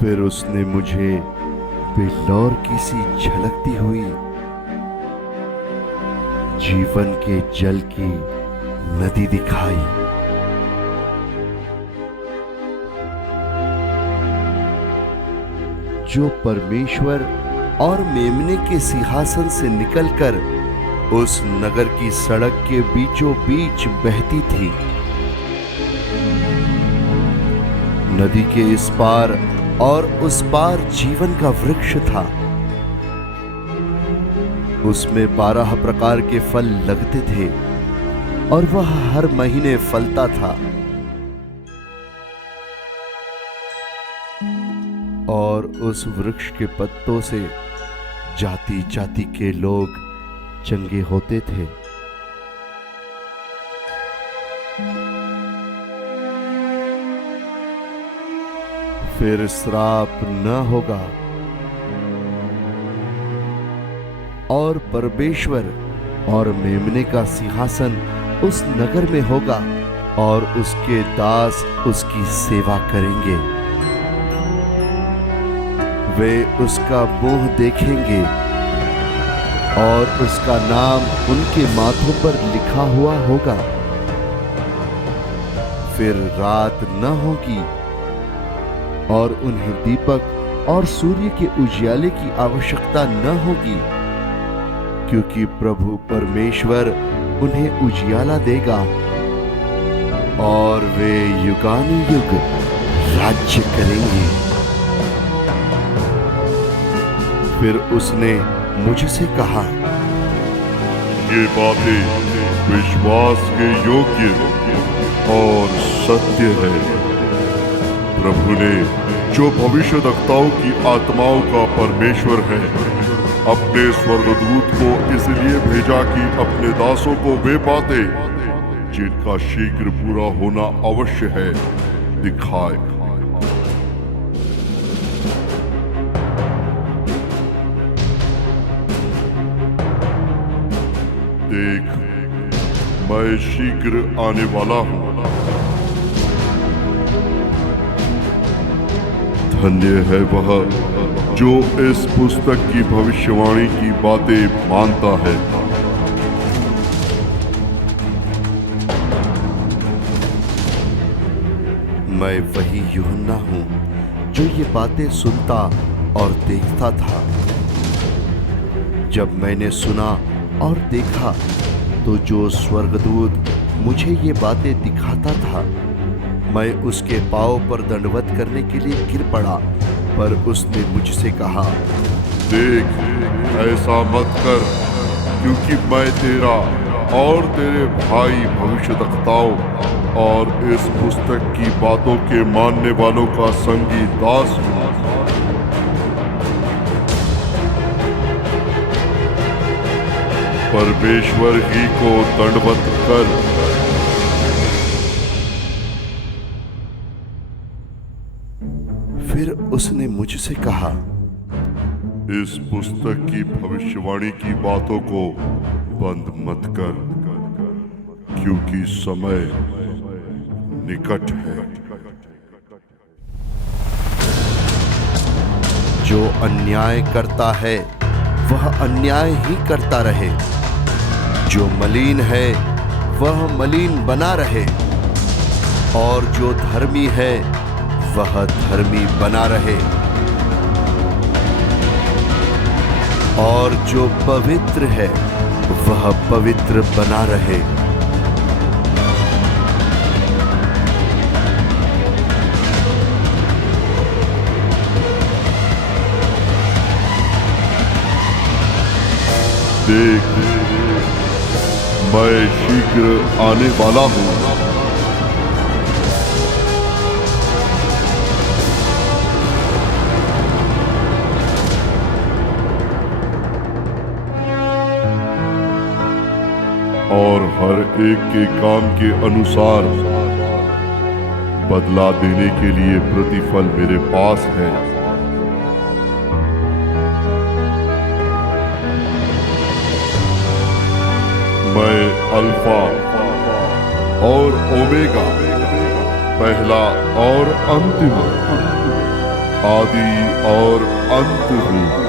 फिर उसने मुझे बेलौर की सी झलकती हुई जीवन के जल की नदी दिखाई। जो परमेश्वर और मेमने के सिंहासन से निकलकर उस नगर की सड़क के बीचों बीच बहती थी। नदी के इस पार और उस पार जीवन का वृक्ष था। उसमें 12 प्रकार के फल लगते थे और वह हर महीने फलता था। और उस वृक्ष के पत्तों से जाति जाति के लोग चंगे होते थे। फिर श्राप न होगा और परमेश्वर और मेमने का सिंहासन उस नगर में होगा और उसके दास उसकी सेवा करेंगे। वे उसका मुंह देखेंगे और उसका नाम उनके माथों पर लिखा हुआ होगा। फिर रात न होगी और उन्हें दीपक और सूर्य के उजियाले की आवश्यकता न होगी, क्योंकि प्रभु परमेश्वर उन्हें उजियाला देगा और वे युगानुयुग राज्य करेंगे। फिर उसने मुझसे कहा, ये बातें विश्वास के योग्य और सत्य है। प्रभु ने जो भविष्यद्वक्ताओं की आत्माओं का परमेश्वर है, अपने स्वर्गदूत को इसलिए भेजा कि अपने दासों को वे बातें जिनका शीघ्र पूरा होना अवश्य है दिखाए। देख, मैं शीघ्र आने वाला हूं। धन्य है वह जो इस पुस्तक की भविष्यवाणी की बातें मानता है। मैं वही यूहन्ना हूं जो ये बातें सुनता और देखता था। जब मैंने सुना और देखा तो जो स्वर्गदूत मुझे ये बातें दिखाता था, मैं उसके पांव पर दंडवत करने के लिए गिर पड़ा, पर उसने मुझसे कहा, देख, ऐसा मत कर, क्योंकि मैं तेरा और तेरे भाई भविष्यद्वक्ताओं और इस पुस्तक की बातों के मानने वालों का संगी दास हूं। परमेश्वर ही को दंडवत कर। फिर उसने मुझसे कहा, इस पुस्तक की भविष्यवाणी की बातों को बंद मत कर, क्योंकि समय निकट है। जो अन्याय करता है वह अन्याय ही करता रहे, जो मलिन है वह मलिन बना रहे, और जो धर्मी है वह धर्मी बना रहे, और जो पवित्र है वह पवित्र बना रहे। देख, मैं शीघ्र आने वाला हूं। और हर एक के काम के अनुसार बदला देने के लिए प्रतिफल मेरे पास है। मैं अल्फा और ओमेगा, पहला और अंतिम, आदि और अंत हूँ।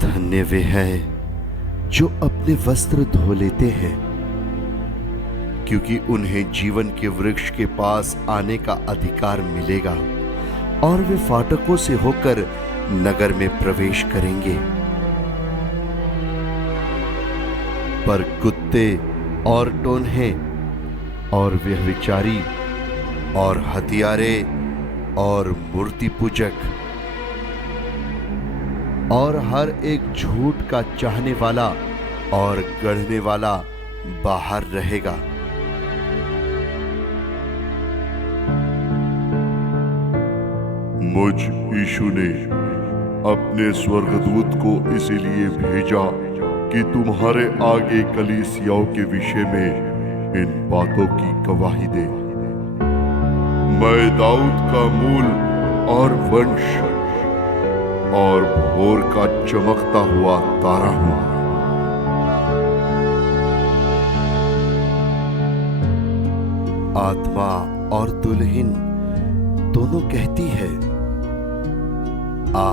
धन्य वे हैं जो अपने वस्त्र धो लेते हैं, क्योंकि उन्हें जीवन के वृक्ष के पास आने का अधिकार मिलेगा और वे फाटकों से होकर नगर में प्रवेश करेंगे। पर कुत्ते और टोन्हे और व्यभिचारी और हत्यारे और मूर्ति पूजक और हर एक झूठ का चाहने वाला और गढ़ने वाला बाहर रहेगा। मुझ यीशु ने अपने स्वर्गदूत को इसीलिए भेजा कि तुम्हारे आगे कलीसियाओं के विषय में इन बातों की गवाही दे। मैं दाऊद का मूल और वंश और भोर का चमकता हुआ तारा हूं। आत्मा और दुल्हन दोनों कहती है आ,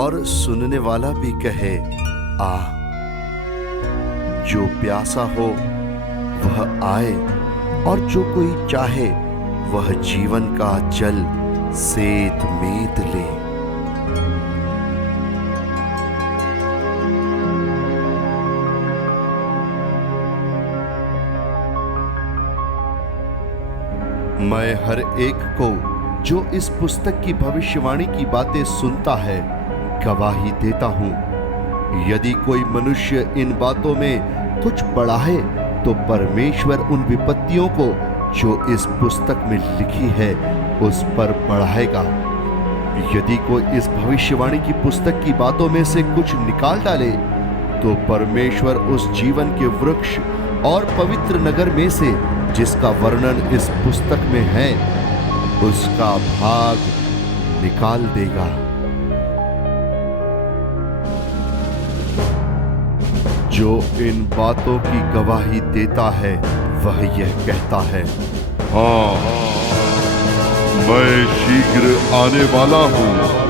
और सुनने वाला भी कहे आ। जो प्यासा हो वह आए, और जो कोई चाहे वह जीवन का जल सेध मेद ले। मैं हर एक को जो इस पुस्तक की भविष्यवाणी की बातें सुनता है गवाही देता हूं। यदि कोई मनुष्य इन बातों में कुछ बढ़ाए तो परमेश्वर उन विपत्तियों को जो इस पुस्तक में लिखी है उस पर बढ़ाएगा। यदि कोई इस भविष्यवाणी की पुस्तक की बातों में से कुछ निकाल डाले तो परमेश्वर उस जीवन के वृक्ष और पवित्र नगर में से जिसका वर्णन इस पुस्तक में है उसका भाग निकाल देगा। जो इन बातों की गवाही देता है वह यह कहता है, हाँ, मैं शीघ्र आने वाला हूँ।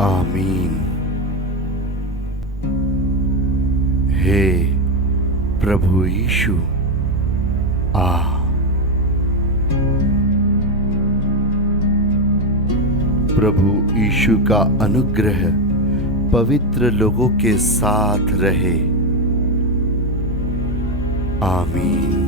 आमीन। हे प्रभु यीशु आ। प्रभु यीशु का अनुग्रह पवित्र लोगों के साथ रहे। आमीन।